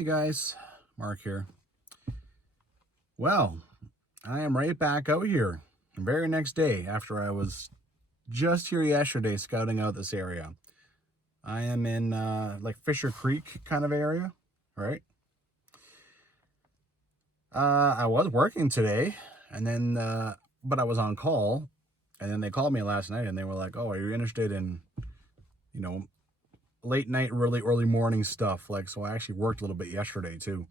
Hey guys, Mark here. Well, I am right back out here the very next day after I was just here yesterday scouting out this area. I am in like Fisher Creek kind of area, right? I was working today and then, but I was on call and then they called me last night and they were like, oh, are you interested in, late night, really early morning stuff? So I actually worked a little bit yesterday too.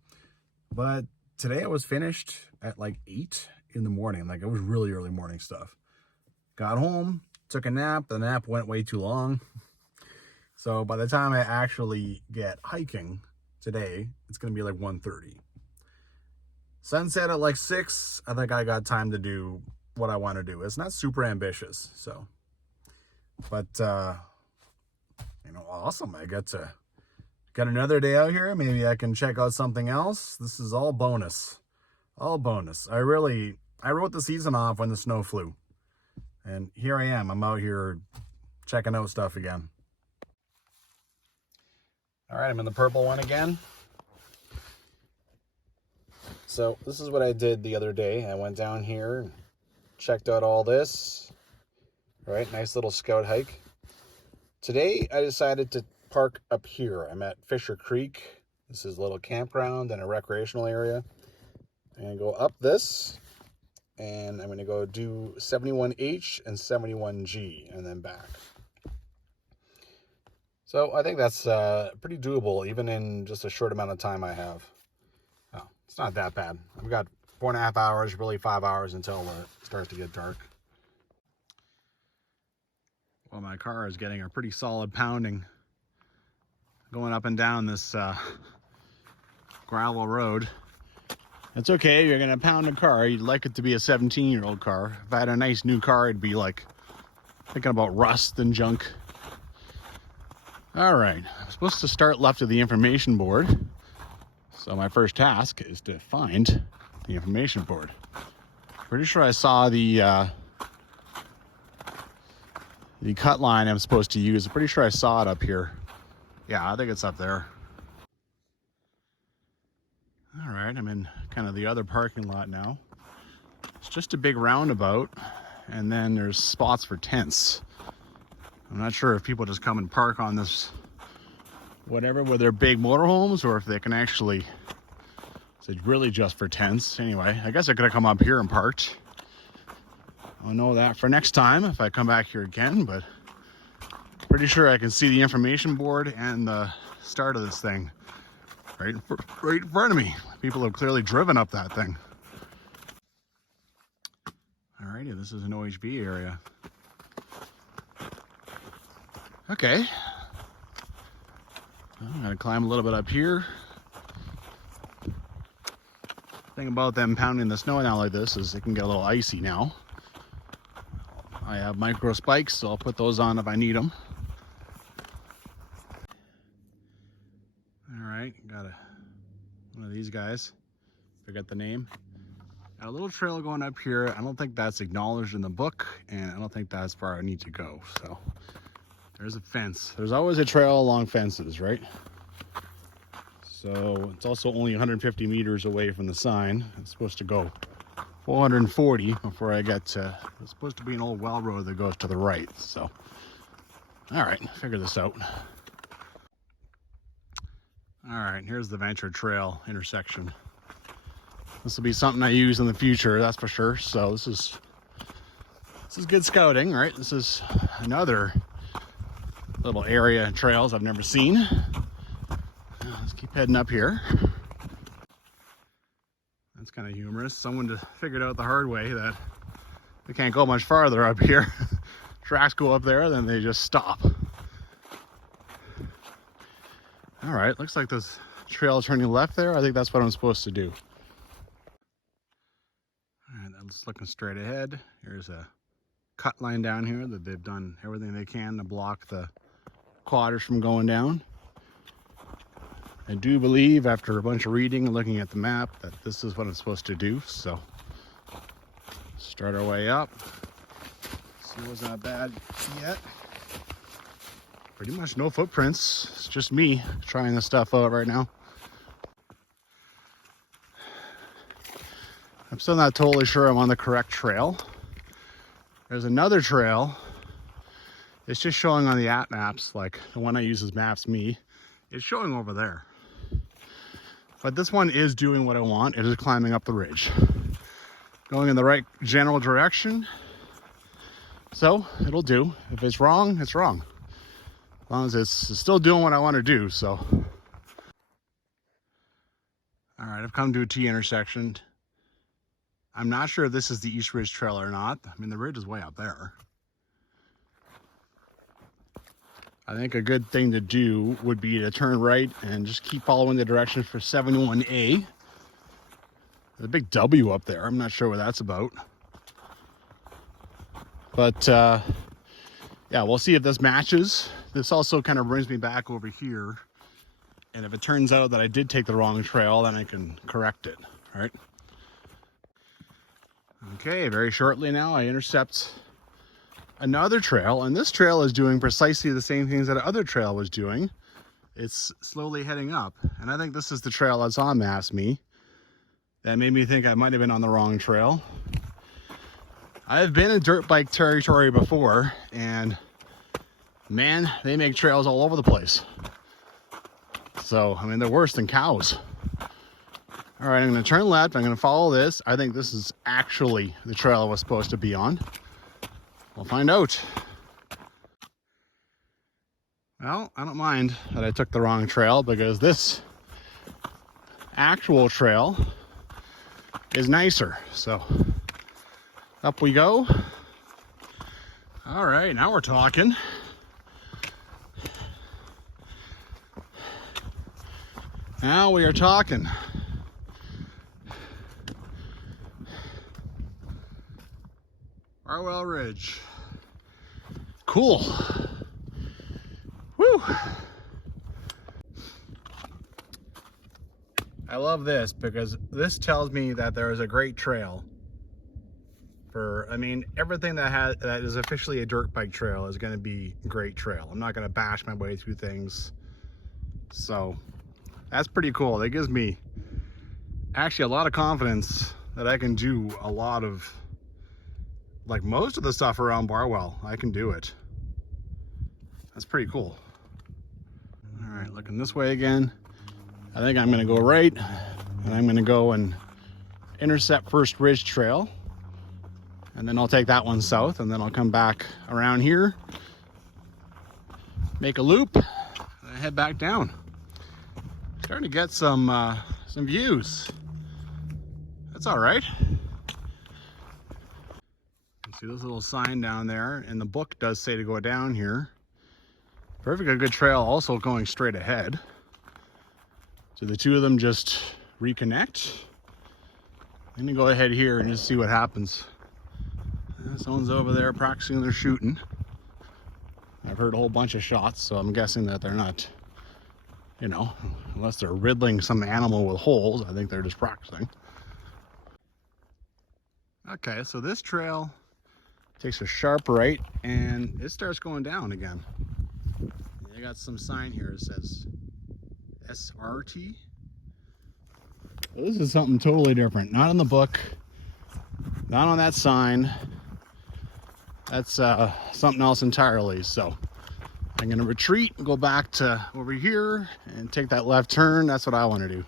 But today I was finished at like 8 in the morning. It was really early morning stuff. Got home, took a nap. The nap went way too long. So by the time I actually get hiking today, it's going to be like 1:30. Sunset at like 6. I think I got time to do what I want to do. It's not super ambitious. So, but, awesome. I got another day out here. Maybe I can check out something else. This is all bonus. All bonus. I wrote the season off when the snow flew. And here I am. I'm out here checking out stuff again. All right, I'm in the purple one again. So this is what I did the other day. I went down here and checked out all this. All right, nice little scout hike. Today I decided to park up here. I'm at Fisher Creek. This is a little campground and a recreational area. I'm going to go up this and I'm going to go do 71H and 71G and then back. So I think that's pretty doable even in just a short amount of time I have. Oh, it's not that bad. I've got 4.5 hours, really 5 hours until it starts to get dark. Well, my car is getting a pretty solid pounding going up and down this gravel road. It's okay, you're gonna pound a car. You'd like it to be a 17-year-old car. If I had a nice new car, it'd be like thinking about rust and junk. All right, I'm supposed to start left of the information board. So my first task is to find the information board. Pretty sure I saw the cut line I'm supposed to use. I'm pretty sure I saw it up here. Yeah, I think it's up there. All right, I'm in kind of the other parking lot now. It's just a big roundabout, and then there's spots for tents. I'm not sure if people just come and park on this whatever with their big motorhomes, or if they can actually, it's really just for tents. Anyway, I guess I could have come up here and parked. I'll know that for next time if I come back here again, but pretty sure I can see the information board and the start of this thing right in front of me. People have clearly driven up that thing. Alrighty, this is an OHV area. Okay. I'm gonna climb a little bit up here. Thing about them pounding the snow down like this is it can get a little icy now. I have micro spikes, so I'll put those on if I need them. All right, got one of these guys. Forget the name. Got a little trail going up here. I don't think that's acknowledged in the book, and I don't think that's where I need to go. So there's a fence. There's always a trail along fences, right? So it's also only 150 meters away from the sign. It's supposed to go 440 before I get to, it's supposed to be an old well road that goes to the right. So, all right, figure this out. All right, here's the Venture Trail intersection. This will be something I use in the future, that's for sure. So this is good scouting, right? This is another little area of trails I've never seen. Let's keep heading up here. That's kind of humorous. Someone just figured out the hard way that they can't go much farther up here. Tracks go up there, then they just stop. All right, looks like this trail turning left there. I think that's what I'm supposed to do. All right, that's looking straight ahead. Here's a cut line down here that they've done everything they can to block the quadders from going down. I do believe, after a bunch of reading and looking at the map, that this is what I'm supposed to do. So, start our way up. See what's not bad yet. Pretty much no footprints. It's just me trying this stuff out right now. I'm still not totally sure I'm on the correct trail. There's another trail. It's just showing on the app maps, like the one I use as Maps Me. It's showing over there. But this one is doing what I want. It is climbing up the ridge. Going in the right general direction. So it'll do. If it's wrong, it's wrong. As long as it's still doing what I want to do, so. All right, I've come to a T intersection. I'm not sure if this is the East Ridge Trail or not. I mean, the ridge is way up there. I think a good thing to do would be to turn right and just keep following the directions for 71A. There's a big W up there. I'm not sure what that's about. But yeah, we'll see if this matches. This also kind of brings me back over here. And if it turns out that I did take the wrong trail, then I can correct it. All right. Okay, very shortly now, I intercept another trail, and this trail is doing precisely the same things that the other trail was doing. It's slowly heading up, and I think this is the trail that's on Maps Me. That made me think I might have been on the wrong trail. I've been in dirt bike territory before, and man, they make trails all over the place. So, I mean, they're worse than cows. All right, I'm gonna turn left, I'm gonna follow this. I think this is actually the trail I was supposed to be on. We'll find out. Well, I don't mind that I took the wrong trail because this actual trail is nicer. So up we go. All right, now we're talking. Now we are talking. Barwell Ridge. Cool. Woo! I love this because this tells me that there is a great trail for, I mean, everything that is officially a dirt bike trail is going to be a great trail. I'm not going to bash my way through things. So that's pretty cool. That gives me actually a lot of confidence that I can do a lot of, like most of the stuff around Barwell. I can do it. That's pretty cool. All right, looking this way again. I think I'm gonna go right, and I'm gonna go and intercept First Ridge Trail, and then I'll take that one south, and then I'll come back around here, make a loop, and head back down. Starting to get some views. That's all right. See this little sign down there, and the book does say to go down here. Perfectly good trail, also going straight ahead. So the two of them just reconnect. I'm gonna go ahead here and just see what happens. Someone's over there practicing their shooting. I've heard a whole bunch of shots, so I'm guessing that they're not, you know, unless they're riddling some animal with holes, I think they're just practicing. Okay, so this trail takes a sharp right and it starts going down again. I got some sign here that says SRT. Well, this is something totally different. Not in the book, not on that sign. That's something else entirely. So I'm gonna retreat and go back to over here and take that left turn. That's what I want to do.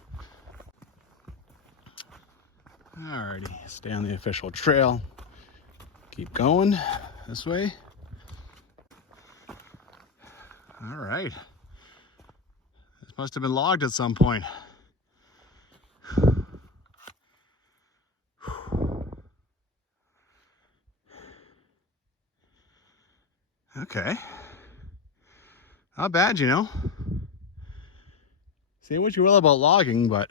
Alrighty, stay on the official trail. Keep going this way. All right. This must have been logged at some point. Okay. Not bad, you know. Say what you will about logging, but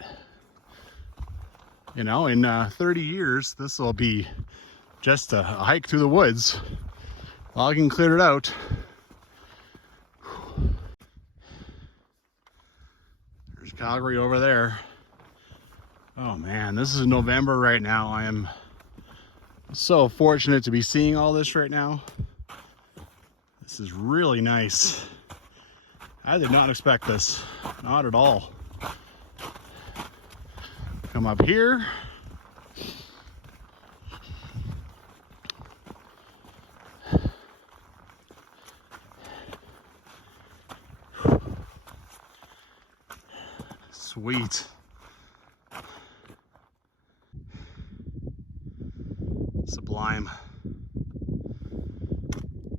you know, in 30 years, this will be just a hike through the woods. Logging cleared it out. There's Calgary over there. Oh man, this is November right now. I am so fortunate to be seeing all this right now. This is really nice. I did not expect this, not at all. Come up here. Sweet. Sublime.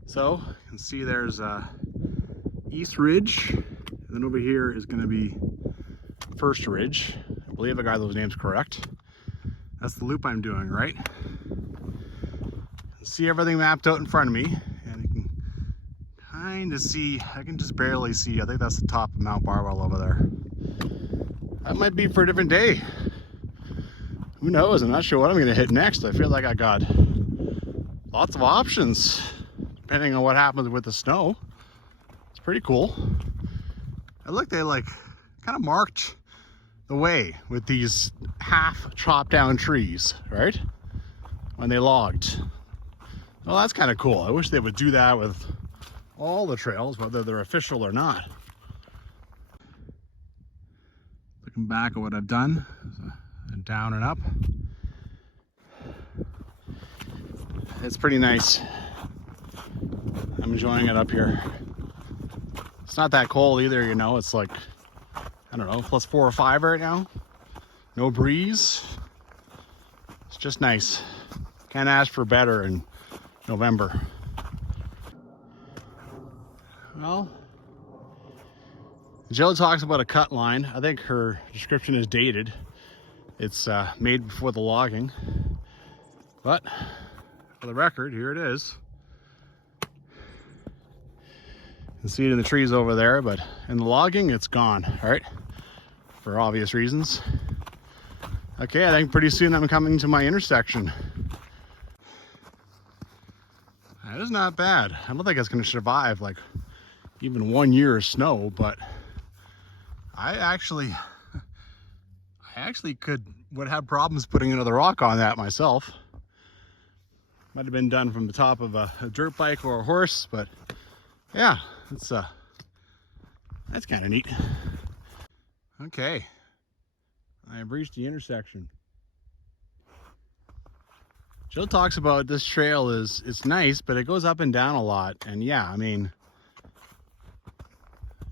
So you can see there's East Ridge, and then over here is going to be First Ridge. I believe I got those names correct. That's the loop I'm doing, right? See everything mapped out in front of me, and you can kind of see, I can just barely see, I think that's the top of Mount Barwell over there. That might be for a different day. Who knows? I'm not sure what I'm going to hit next. I feel like I got lots of options depending on what happens with the snow. It's pretty cool. I look, they like kind of marked the way with these half chopped down trees, right? When they logged. Well, that's kind of cool. I wish they would do that with all the trails, whether they're official or not. Looking back at what I've done, down and up. It's pretty nice. I'm enjoying it up here. It's not that cold either, you know. It's like, I don't know, +4 or 5 right now. No breeze. It's just nice. Can't ask for better in November. Well, Jill talks about a cut line. I think her description is dated. It's made before the logging. But for the record, here it is. You can see it in the trees over there, but in the logging, it's gone, all right? For obvious reasons. Okay, I think pretty soon I'm coming to my intersection. That is not bad. I don't think it's gonna survive like even 1 year of snow, but I actually would have problems putting another rock on that myself. Might have been done from the top of a dirt bike or a horse, but yeah, it's that's kind of neat. Okay, I've reached the intersection. Jill talks about this trail it's nice, but it goes up and down a lot. And yeah, I mean,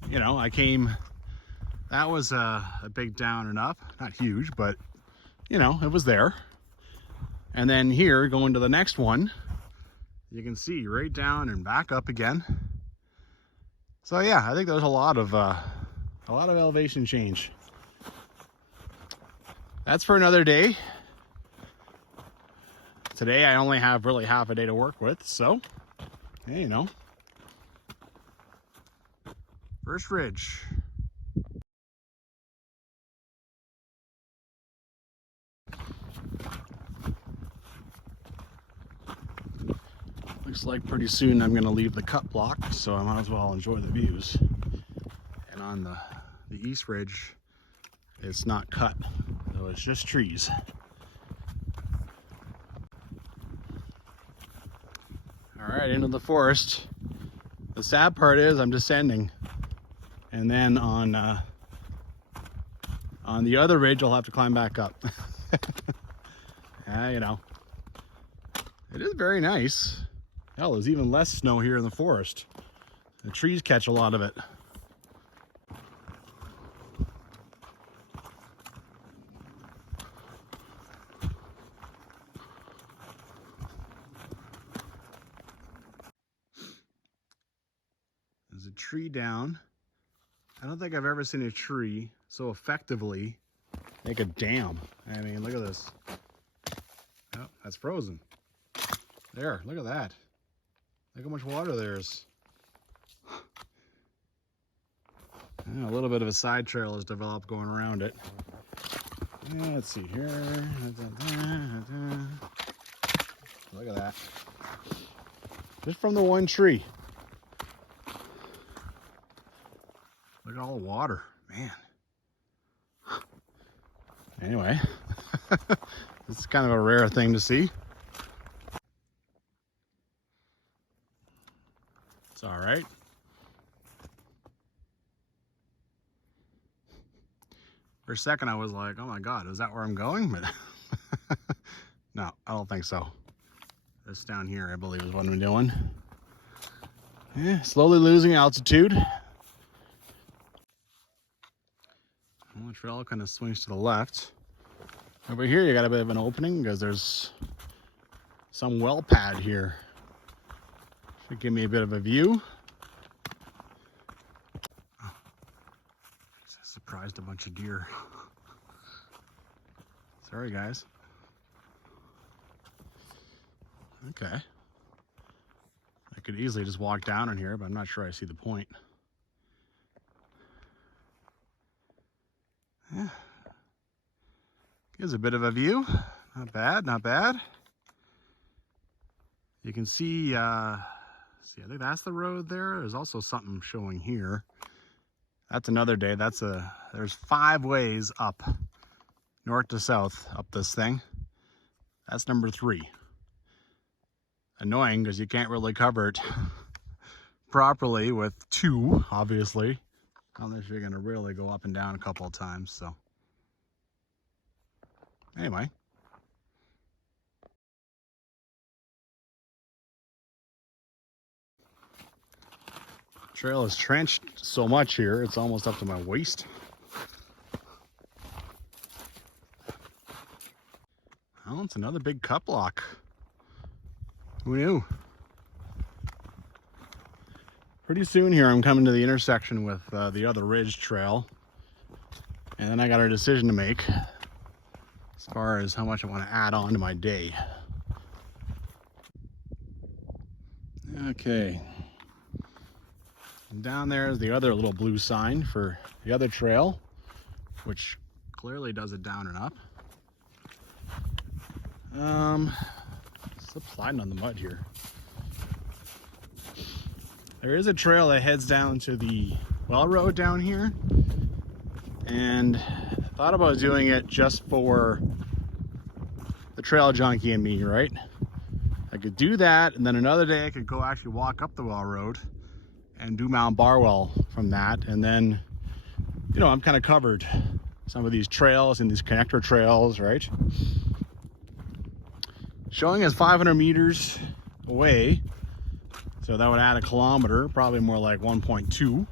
you know, I came, that was a big down and up, not huge, but you know, it was there. And then here, going to the next one, you can see right down and back up again. So yeah, I think there's a lot of elevation change. That's for another day. Today I only have really half a day to work with, so hey, you know. First Ridge. Looks like pretty soon I'm gonna leave the cut block, so I might as well enjoy the views. And on the East Ridge, it's not cut, so it's just trees. All right, into the forest. The sad part is I'm descending, and then on the other ridge I'll have to climb back up. You know, it is very nice. Hell, there's even less snow here in the forest. The trees catch a lot of it. There's a tree down. I don't think I've ever seen a tree so effectively make a dam. I mean, look at this. Oh, that's frozen. There, look at that. Look how much water there is. Yeah, a little bit of a side trail has developed going around it. Yeah, let's see here. Look at that. Just from the one tree. Look at all the water, man. Anyway, it's kind of a rare thing to see. It's all right. For a second, I was like, oh my God, is that where I'm going? But no, I don't think so. This down here, I believe, is what I'm doing. Yeah, slowly losing altitude. Well, the trail kind of swings to the left. Over here you got a bit of an opening because there's some well pad here. Should give me a bit of a view. Oh, surprised a bunch of deer. Sorry guys. Okay. I could easily just walk down in here, but I'm not sure I see the point. Yeah. Gives a bit of a view. Not bad, not bad. You can see, I think that's the road there. There's also something showing here. That's another day. There's 5 ways up, north to south, up this thing. That's number 3. Annoying because you can't really cover it properly with 2, obviously. Unless you're gonna really go up and down a couple of times, so. Anyway. Trail is trenched so much here, it's almost up to my waist. Oh, it's another big cut block. Who knew? Pretty soon here I'm coming to the intersection with the other ridge trail. And then I got a decision to make as far as how much I want to add on to my day. Okay. And down there is the other little blue sign for the other trail, which clearly does it down and up. Slip sliding on the mud here. There is a trail that heads down to the well road down here, and I thought about doing it just for the trail junkie and me, right? I could do that, and then another day I could go actually walk up the well road and do Mount Barwell from that, and then, you know, I'm kind of covered some of these trails and these connector trails, right? Showing us 500 meters away, so that would add a kilometer, probably more like 1.2.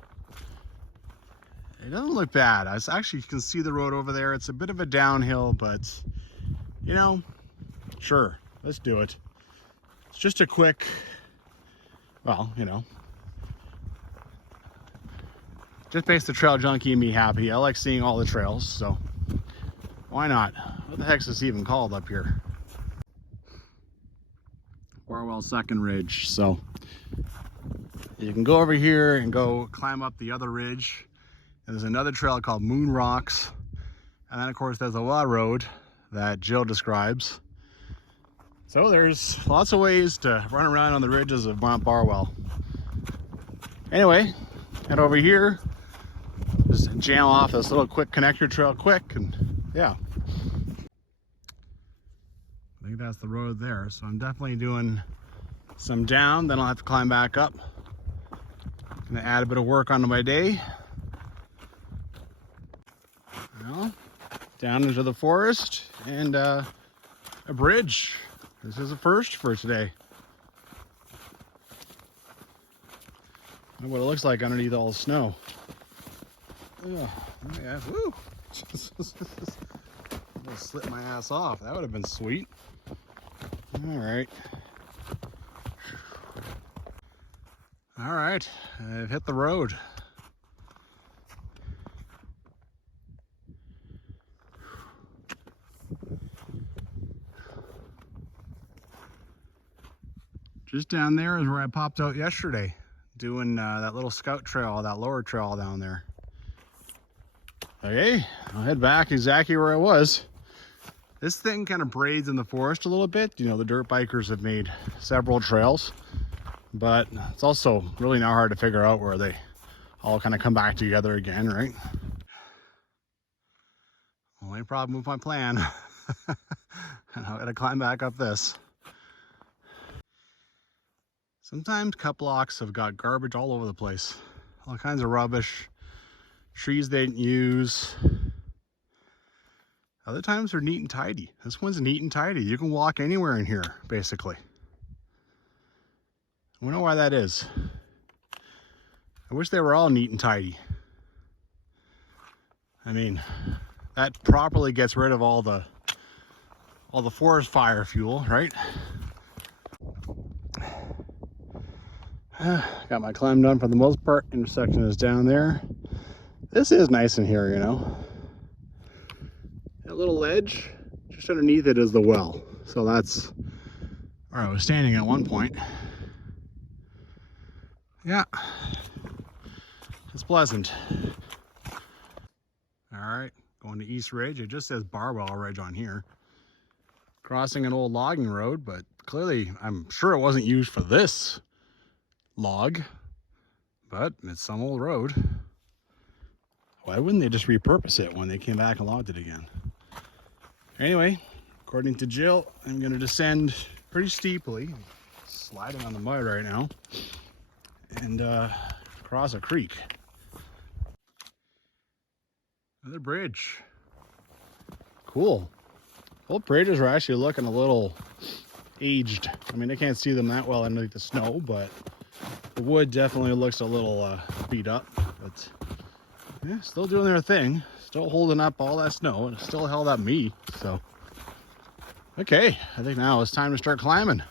It doesn't look bad. I actually can see the road over there. It's a bit of a downhill, but you know, sure, let's do it. It's just a quick, well, you know, just makes the trail junkie and me happy. I like seeing all the trails, so why not? What the heck is this even called up here? Barwell Second Ridge. So you can go over here and go climb up the other ridge. And there's another trail called Moon Rocks. And then of course there's a well road that Jill describes. So there's lots of ways to run around on the ridges of Mount Barwell. Anyway, head over here, just jam off this little quick connector trail quick, and yeah. I think that's the road there, so I'm definitely doing some down, then I'll have to climb back up. Gonna add a bit of work onto my day. Well, down into the forest and a bridge. This is a first for today. Look what it looks like underneath all the snow. Oh, yeah, woo! I slit my ass off. That would have been sweet. All right. All right, I've hit the road. Just down there is where I popped out yesterday, doing that little scout trail, that lower trail down there. Okay, I'll head back exactly where I was. This thing kind of braids in the forest a little bit. You know, the dirt bikers have made several trails, but it's also really not hard to figure out where they all kind of come back together again, right? Only problem with my plan. I gotta climb back up this. Sometimes cut blocks have got garbage all over the place. All kinds of rubbish, trees they didn't use. Other times they're neat and tidy. This one's neat and tidy. You can walk anywhere in here, basically. I wonder why that is. I wish they were all neat and tidy. I mean, that properly gets rid of all the forest fire fuel, right? Got my climb done for the most part. Intersection is down there. This is nice in here, you know. That little ledge, just underneath it is the well. So that's where I was standing at one point. Yeah, it's pleasant. All right, going to East Ridge. It just says Barwell Ridge on here. Crossing an old logging road, but clearly I'm sure it wasn't used for this log, but it's some old road. Why wouldn't they just repurpose it when they came back and logged it again? Anyway, according to Jill, I'm going to descend pretty steeply, sliding on the mud right now, and cross a creek. Another bridge. Cool. Both bridges are actually looking a little aged. I mean, I can't see them that well underneath the snow, but the wood definitely looks a little beat up. But yeah, still doing their thing. Still holding up all that snow, and it still held up me. So, okay, I think now it's time to start climbing.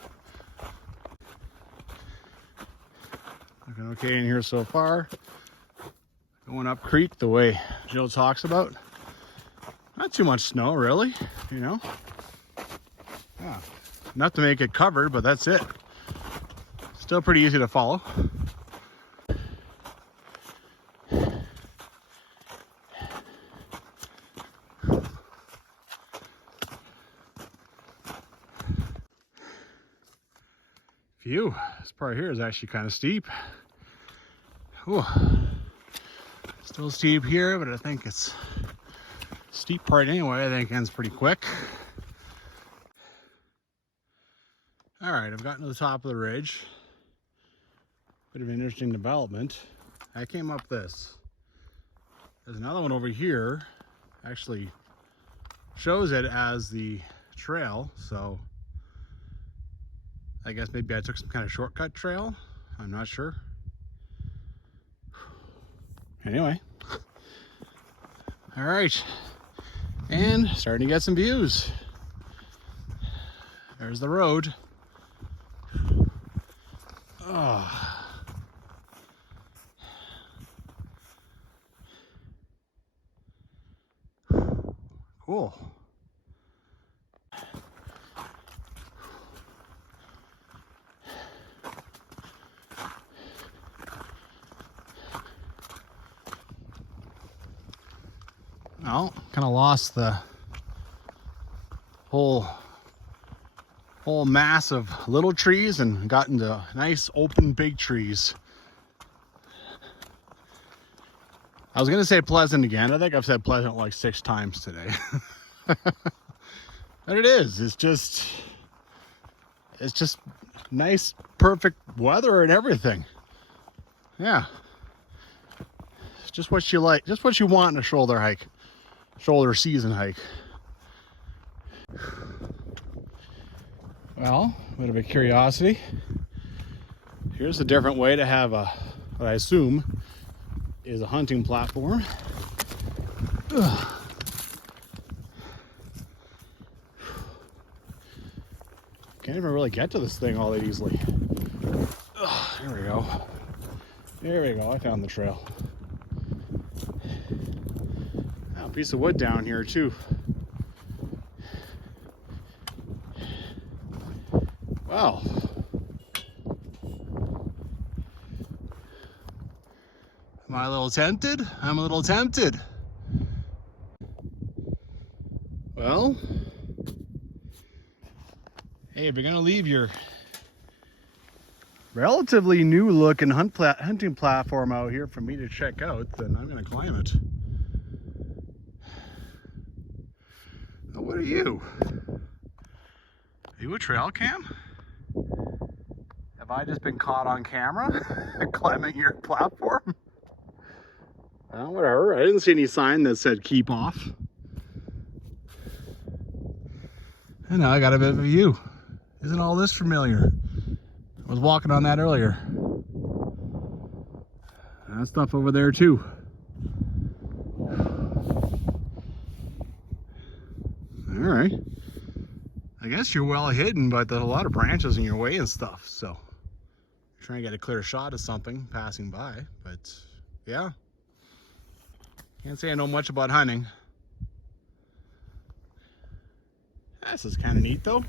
Looking okay in here so far. Going up creek the way Jill talks about. Not too much snow, really, you know. Yeah, enough to make it covered, but that's it. Still pretty easy to follow. Phew, this part here is actually kind of steep. Ooh. Still steep here, but I think it's steep part anyway. I think ends pretty quick. All right, I've gotten to the top of the ridge. Bit of an interesting development. I came up this. There's another one over here. Actually shows it as the trail, so I guess maybe I took some kind of shortcut trail. I'm not sure. Anyway. All right. And starting to get some views. There's the road. Oh. Cool. Well, kind of lost the whole mass of little trees and got into nice open big trees. I was gonna say pleasant again. I think I've said pleasant like 6 times today. But it is. It's just nice, perfect weather and everything. Yeah. It's just what you like, just what you want in a shoulder season hike. Well, a bit of a curiosity. Here's a different way to have what I assume is a hunting platform. Ugh. Can't even really get to this thing all that easily. Ugh, there we go. There we go, I found the trail. A piece of wood down here too. Wow. Am I a little tempted? I'm a little tempted. Well, hey, if you're gonna leave your relatively new looking hunting platform out here for me to check out, then I'm gonna climb it. Now, what are you? Are you a trail cam? Have I just been caught on camera climbing your platform? Well, whatever. I didn't see any sign that said keep off. And now I got a bit of a view. Isn't all this familiar? I was walking on that earlier. That stuff over there too. All right. I guess you're well hidden, but there's a lot of branches in your way and stuff, so you're trying to get a clear shot of something passing by. But yeah, can't say I know much about hunting. This is kind of neat though.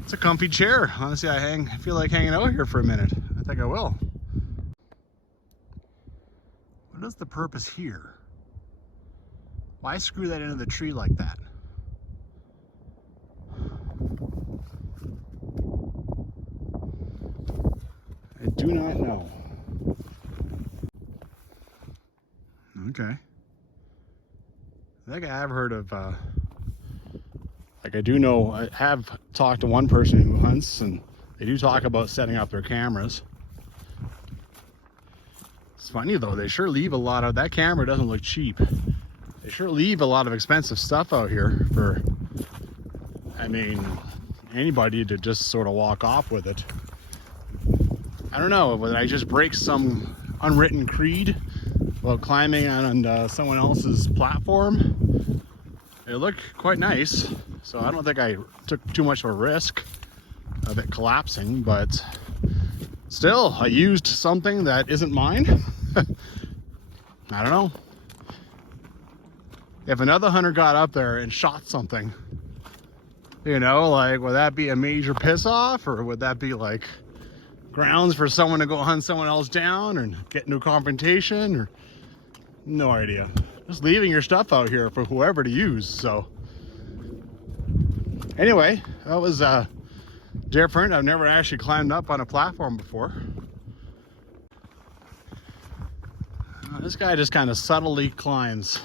It's a comfy chair. Honestly, I feel like hanging out here for a minute. I think I will. What is the purpose here? Why screw that into the tree like that? I do not know. Okay. I think I have heard of, like I do know, I have talked to one person who hunts, and they do talk about setting up their cameras. It's funny though, they sure leave a lot of, that camera doesn't look cheap. They sure leave a lot of expensive stuff out here for, I mean, anybody to just sort of walk off with it. I don't know, would I just break some unwritten creed while climbing on someone else's platform? It looked quite nice, so I don't think I took too much of a risk of it collapsing, but still, I used something that isn't mine. I don't know. If another hunter got up there and shot something, you know, like, would that be a major piss off, or would that be like grounds for someone to go hunt someone else down and get into a confrontation? Or no idea. Just leaving your stuff out here for whoever to use. So anyway, that was different. I've never actually climbed up on a platform before. This guy just kind of subtly climbs.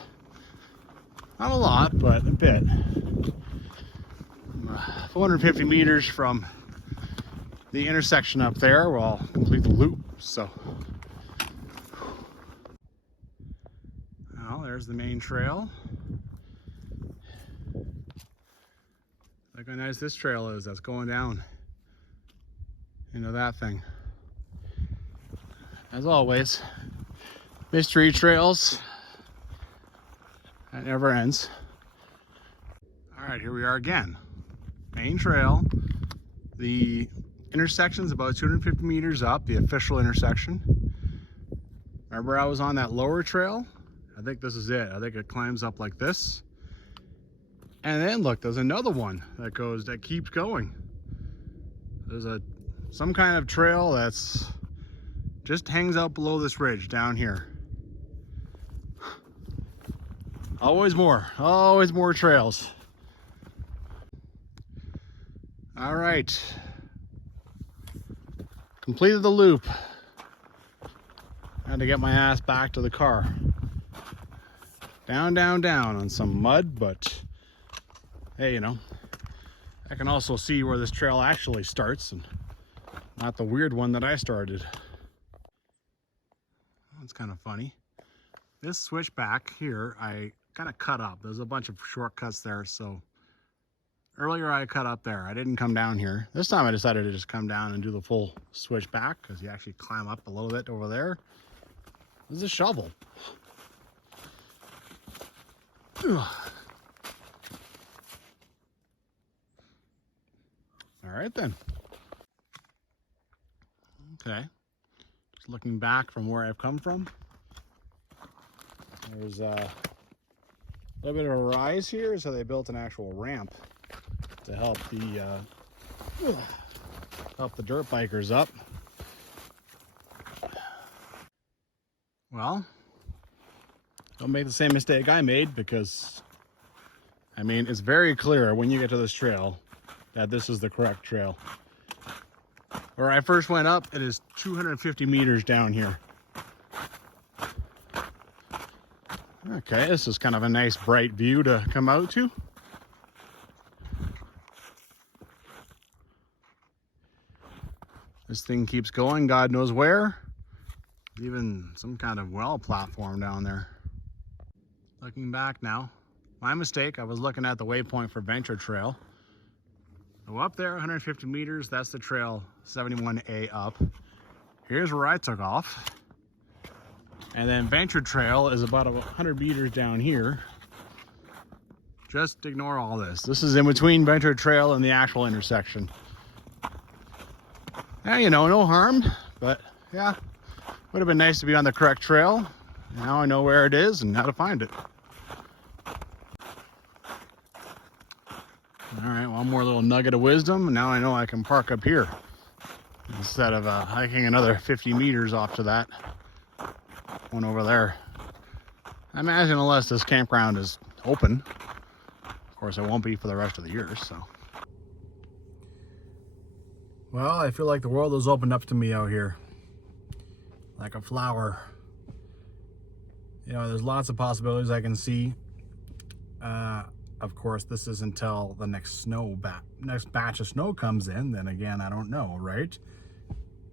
Not a lot, but a bit. 450 meters from the intersection up there, we'll complete the loop. So, well, there's the main trail. Look how nice this trail is that's going down into that thing. As always, mystery trails. That never ends. All right, here we are again. Main trail. The intersection's about 250 meters up, the official intersection. Remember I was on that lower trail? I think this is it. I think it climbs up like this. And then look, there's another one that keeps going. There's some kind of trail that's just hangs out below this ridge down here. Always more trails. All right. Completed the loop. Had to get my ass back to the car. Down, down, down on some mud, but hey, you know, I can also see where this trail actually starts and not the weird one that I started. That's kind of funny. This switchback here, I kind of cut up. There's a bunch of shortcuts there, so earlier I cut up there. I didn't come down here. This time I decided to just come down and do the full switchback because you actually climb up a little bit over there. There's a shovel. All right then. Okay. Just looking back from where I've come from. There's a little bit of a rise here, so they built an actual ramp to help the dirt bikers up. Well, don't make the same mistake I made, because I mean, it's very clear when you get to this trail that this is the correct trail. Where I first went up, it is 250 meters down here. Okay, this is kind of a nice bright view to come out to. This thing keeps going, God knows where. Even some kind of well platform down there. Looking back now, my mistake, I was looking at the waypoint for Venture Trail. So up there, 150 meters, that's the trail 71A up. Here's where I took off. And then Venture Trail is about 100 meters down here. Just ignore all this. This is in between Venture Trail and the actual intersection. Yeah, you know, no harm, but yeah, would have been nice to be on the correct trail. Now I know where it is and how to find it. All right, one more little nugget of wisdom. Now I know I can park up here instead of hiking another 50 meters off to that one over there. I imagine unless this campground is open, of course it won't be for the rest of the year, so. Well, I feel like the world has opened up to me out here, like a flower. You know, there's lots of possibilities I can see. Of course, this is until the next next batch of snow comes in. Then again, I don't know, right?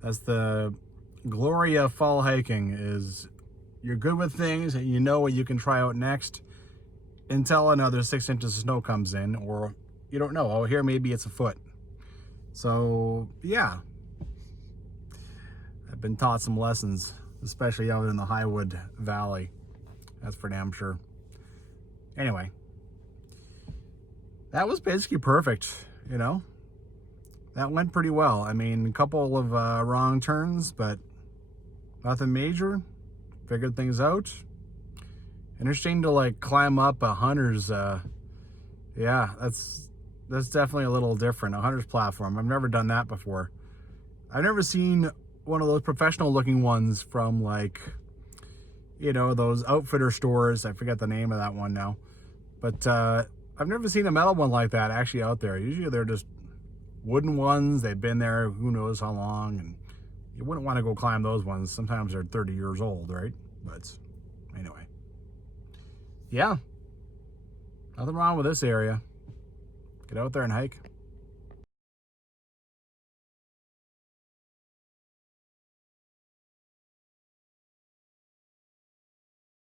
That's the glory of fall hiking, is you're good with things and you know what you can try out next until another 6 inches of snow comes in, or you don't know. Oh, here maybe it's a foot. So yeah, I've been taught some lessons, especially out in the Highwood Valley. That's for damn sure. Anyway, that was basically perfect, you know. That went pretty well. I mean, a couple of wrong turns, but nothing major. Figured things out. Interesting to like climb up a hunter's. Yeah, that's definitely a little different. A hunter's platform. I've never done that before. I've never seen one of those professional looking ones from like, you know, those outfitter stores. I forget the name of that one now, but I've never seen a metal one like that actually out there. Usually they're just wooden ones. They've been there who knows how long, and you wouldn't want to go climb those ones. Sometimes they're 30 years old, right? But anyway, yeah, nothing wrong with this area. Get out there and hike.